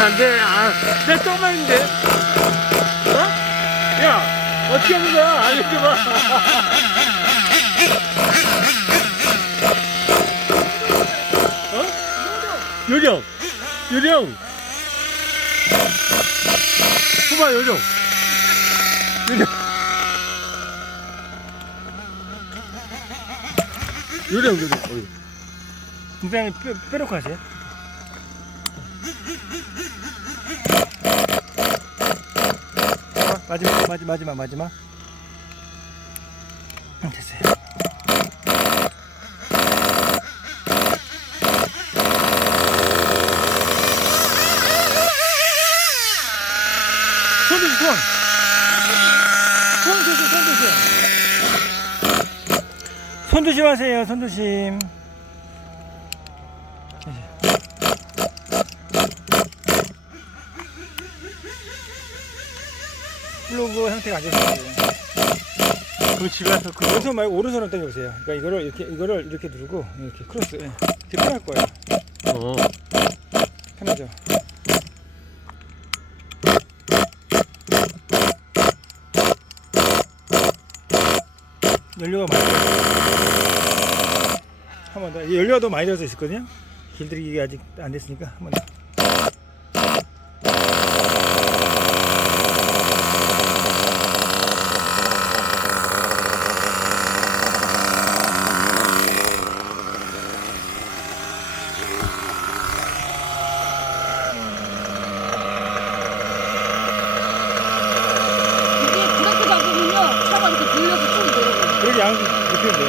안 돼. 아, 내 떡만인데. 어? 야, 어떻게 하는 거야? 알려줘봐. 어? 요령. 요령. 후바 요령. 요령. 요령, 요령. 어이. 굉장히 뾰, 뾰족하세요? 어, 마지막 마지막 마지막 마지막 음, 됐어요 손 조심 손! 손 조심 손 조심 손 조심하세요 손 조심 플로그 상태가 안 좋습니다. 그럼 집에 가서 그거. 왼손 말고 오른손으로 당겨보세요. 그러니까 이거를 이렇게 이거를 이렇게 누르고 이렇게 크로스. 예. 되게 편할 거예요. 어. 편하죠. 연료가 많이 들어요. 한번 더. 이 연료가 더 많이 들어서 있었거든요. 길들이기가 아직 안 됐으니까 한 번 더. 이게 그렇게 잡으면요